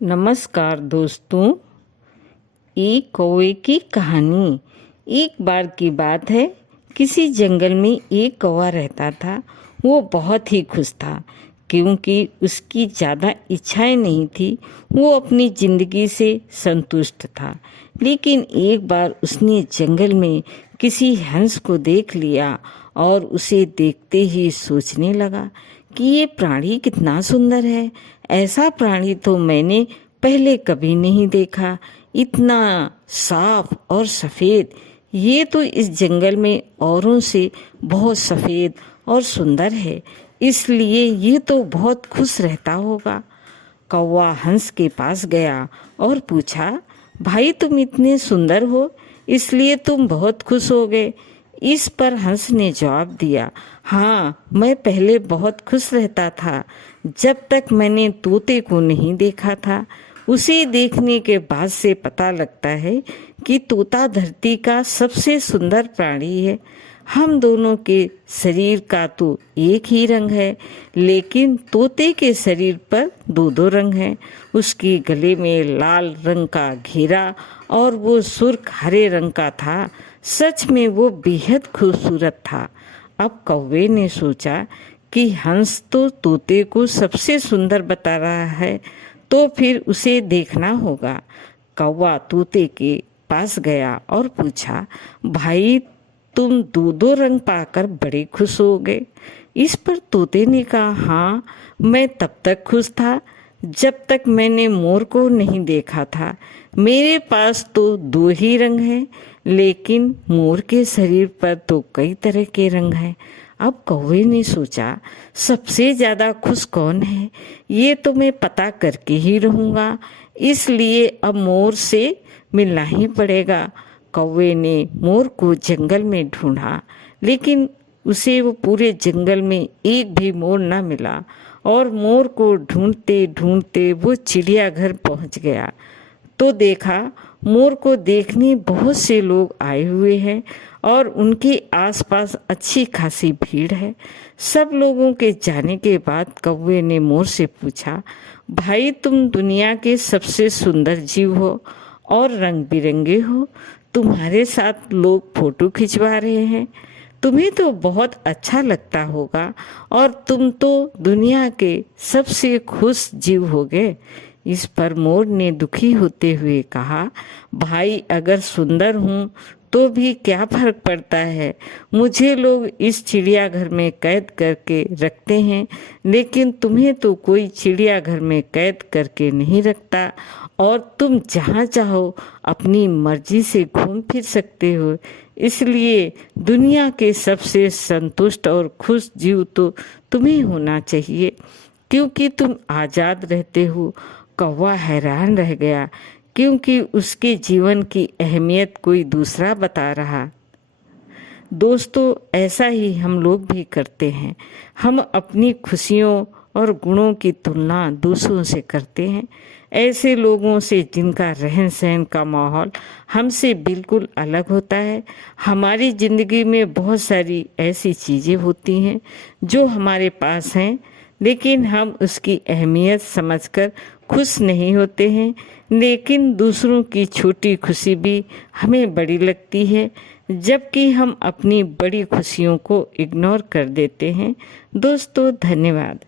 नमस्कार दोस्तों। एक कौवे की कहानी। एक बार की बात है, किसी जंगल में एक कौवा रहता था। वो बहुत ही खुश था क्योंकि उसकी ज़्यादा इच्छाएं नहीं थी। वो अपनी ज़िंदगी से संतुष्ट था। लेकिन एक बार उसने जंगल में किसी हंस को देख लिया और उसे देखते ही सोचने लगा कि ये प्राणी कितना सुंदर है। ऐसा प्राणी तो मैंने पहले कभी नहीं देखा। इतना साफ और सफ़ेद, ये तो इस जंगल में औरों से बहुत सफ़ेद और सुंदर है, इसलिए ये तो बहुत खुश रहता होगा। कौवा हंस के पास गया और पूछा, भाई तुम इतने सुंदर हो, इसलिए तुम बहुत खुश हो गए। इस पर हंस ने जवाब दिया, हाँ, मैं पहले बहुत खुश रहता था जब तक मैंने तोते को नहीं देखा था। उसे देखने के बाद से पता लगता है कि तोता धरती का सबसे सुंदर प्राणी है। हम दोनों के शरीर का तो एक ही रंग है, लेकिन तोते के शरीर पर दो दो रंग हैं। उसके गले में लाल रंग का घेरा और वो सुर्ख हरे रंग का था। सच में वो बेहद खूबसूरत था। अब कौवे ने सोचा कि हंस तो तोते को सबसे सुंदर बता रहा है, तो फिर उसे देखना होगा। कौवा तोते के पास गया और पूछा, भाई तुम दो दो रंग पाकर बड़े खुश हो गए। इस पर तोते ने कहा, हाँ, मैं तब तक खुश था जब तक मैंने मोर को नहीं देखा था। मेरे पास तो दो ही रंग हैं, लेकिन मोर के शरीर पर तो कई तरह के रंग हैं। अब कौवे ने सोचा, सबसे ज़्यादा खुश कौन है, ये तो मैं पता करके ही रहूँगा। इसलिए अब मोर से मिलना ही पड़ेगा। कौवे ने मोर को जंगल में ढूंढा, लेकिन उसे वो पूरे जंगल में एक भी मोर न मिला। और मोर को ढूंढते ढूंढते वो चिड़ियाघर पहुंच गया तो देखा मोर को देखने बहुत से लोग आए हुए हैं और उनके आसपास अच्छी खासी भीड़ है। सब लोगों के जाने के बाद कौवे ने मोर से पूछा, भाई तुम दुनिया के सबसे सुंदर जीव हो और रंग बिरंगे हो। तुम्हारे साथ लोग फोटो खिंचवा रहे हैं, तुम्हें तो बहुत अच्छा लगता होगा और तुम तो दुनिया के सबसे खुश जीव हो गए। इस पर मोर ने दुखी होते हुए कहा, भाई अगर सुंदर हूँ तो भी क्या फर्क पड़ता है। मुझे लोग इस चिड़ियाघर में कैद करके रखते हैं, लेकिन तुम्हें तो कोई चिड़ियाघर में कैद करके नहीं रखता और तुम जहाँ चाहो अपनी मर्जी से घूम फिर सकते हो। इसलिए दुनिया के सबसे संतुष्ट और खुश जीव तो तुम्हें होना चाहिए, क्योंकि तुम आज़ाद रहते हो। कौवा हैरान रह गया क्योंकि उसके जीवन की अहमियत कोई दूसरा बता रहा। दोस्तों, ऐसा ही हम लोग भी करते हैं। हम अपनी खुशियों और गुणों की तुलना दूसरों से करते हैं, ऐसे लोगों से जिनका रहन सहन का माहौल हमसे बिल्कुल अलग होता है। हमारी ज़िंदगी में बहुत सारी ऐसी चीज़ें होती हैं जो हमारे पास हैं, लेकिन हम उसकी अहमियत समझकर खुश नहीं होते हैं। लेकिन दूसरों की छोटी खुशी भी हमें बड़ी लगती है, जबकि हम अपनी बड़ी खुशियों को इग्नोर कर देते हैं। दोस्तों, धन्यवाद।